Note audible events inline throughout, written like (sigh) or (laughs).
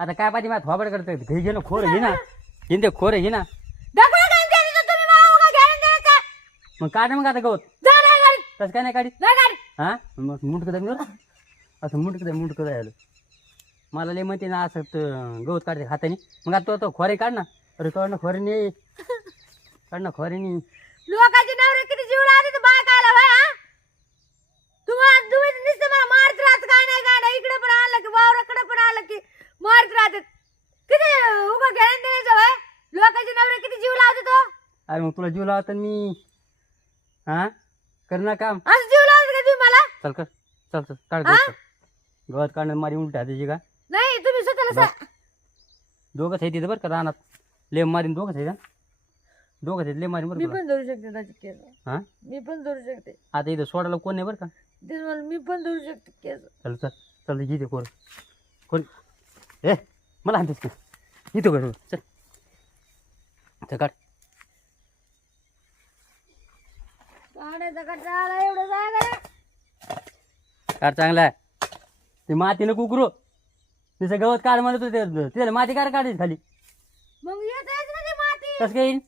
आता काय पाहिजे माझ्या थोबड करतो घे घे ना खोर घे ना. हिंदे खोर घे ना. दगड काय द्यायचं तुम्ही मला उगा घ्यायला द्यायचं. मग काढ मग आता गवत. जा नाही तसं काय नाही काढी नाही हा? मग मुंडक द्या असं मुंडक द्या मुंडक द्यायला मला लय म्हणते ना असं त- गवत काढते हाताने. मग आता तो तो खोरे काढ ना. अरे (laughs) काढ ना खोऱ्याने काढ ना खोऱ्याने लोकांचे नवरे किती जीव लावते तर बाय कायला होय हा तुम्हाला तुम्ही नुसतं मला मारत राहत काय नाही काय नाही इकडे पण आलं की वावराकडे पण आलं की मारत राहतात किती उगा घेणं देण्याचं होय लोकांचे नवरे किती जीव लावते तो अरे मग तुला जीव लावता मी. हा? कर ना काम. जीव लावते का तुम्ही मला? चल कर. चल चल. काढ? गवत. गवत काढणं माझी उलट हाताची का? नाही तुम्ही स्वतःला सा- दोघंच आहे तिथं बरं का रानात. लेम मारीन दोघंच आहे दोघंच आहेत लेम मारीन बरं मी तुला. पण धरू शकते त्याचे केस. हा? मी पण धरू शकते. आता इथं सोडायला कोण नाही बरं का? मला मी पण धरू शकते केस. चल चल. चल इथे कोण. कोण? ए मला आणतेस का? इथं कर चल. चल काढ. एवढं जागा काढ चांगला आहे. ते मातीनं कुकरू. तिचं गवत काढ म्हणत होते. तिला माती काढ काढायची खाली. मग येत ना ते माती. कसं काय येईन?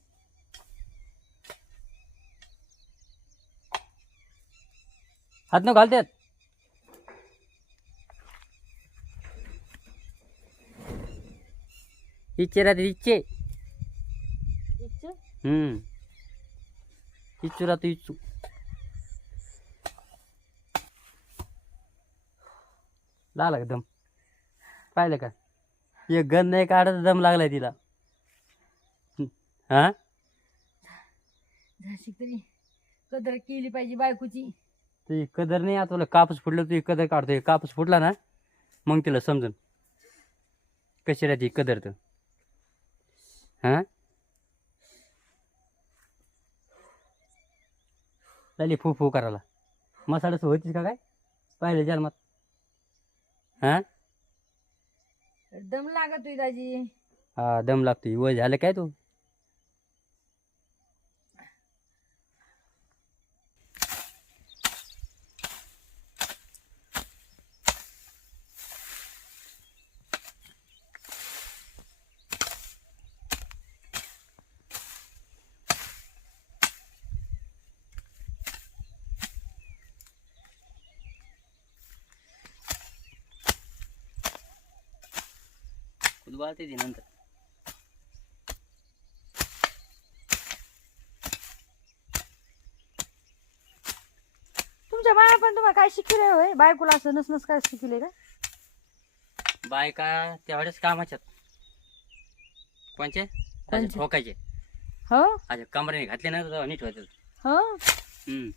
हात न घालतात इच्छे राहते इच्छे. इच्छा? हम्म. इच्छू राहतो इच्छू. लागला का दम? पाहिलं का? एक गन नाही काढत दम लागलाय तिला. हं. तरी कदर केली पाहिजे बायकोची. तुझी कदर नाही आता तुला कापूस फुटलं तुझी कदर काढतोय. कापूस फुटला ना मग तिला समजून. कशी राहते कदर तर? हां? झाली फू फू करायला. मसाल्याच होतीस का काय? पाहिलं जन्मात? हां? दम लागत दाजी. हा दम लागतोय. वय झालं काय तू? उद्वाळते ती नंतर. तुमच्या बाया पण तुम्हाला काय शिकले होय? बायकोला असं नसनस काय शिकले का? बायका तेवढ्याच कामाच्यात कोणचे? कोणचे? ठोकायचे. हो? अच्छा कमरेने घातले ना तर नीट व्हायचं. हो? हम्म.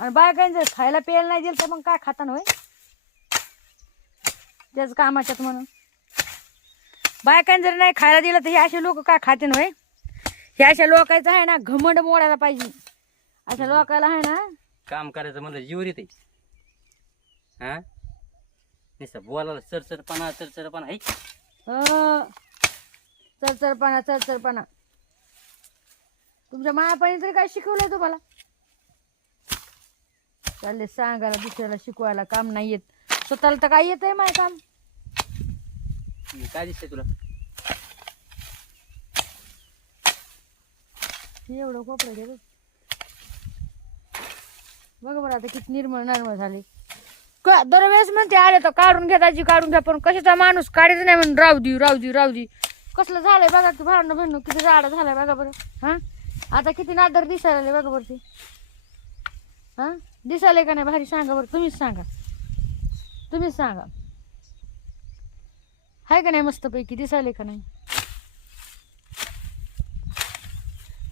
आणि जर खायला प्यायला नाही दिलं तर मग काय खाता होय? त्याच कामाच्यात म्हणून. बायकांनी जर नाही खायला दिलं तर हे असे लोक काय खाते होय? हे अशा लोकांचं आहे ना घमंड मोडायला पाहिजे. अशा लोकांना आहे ना काम करायचं म्हणलं जीवर येते हा? नुसतं बोलायला चरचरपणा चरचरपणा हो चरचरपणा चरचरपणा तुमच्या मायापाणी तरी काय शिकवलंय तुम्हाला? चालले सांगायला दुसऱ्याला शिकवायला काम नाही येत. स्वतःला तर काय येत आहे माय काम? काय दिसतंय तुला? हे एवढं कोपरं घे बघ. बरं आता किती निर्मळ निर्मळ झाले. क- दरवेळेस म्हणते अरे तर काढून घ्या काढून घ्या पण कशाचा माणूस काढायचं नाही म्हणून राहू दे राहू दे राहू दे कसलं झालंय बघा की भांडणं भांडणं किती झाडं झालंय बघा बरं. हा? आता किती नादर दिसायला लागले बघा बरं ते. हा? दिसायला का नाही? भारी सांगा बरं तुम्हीच सांगा. तुम्हीच सांगा. आहे का नाही मस्तपैकी? दिसायले का नाही?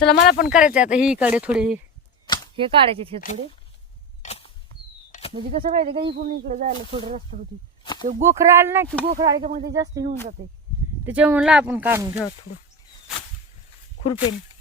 चला मला पण करायचं आता ही इकडे थोडे. हे काढायचे हे थोडे. म्हणजे कसं माहिती का इकडून इकडे जायला थोडं रस्ता होती. ते गोखरं आलं ना की गोखरं आले का मग ते जास्त घेऊन जाते. त्याच्यामुळे आपण काढून घ्यावं थोडं. खुरपेने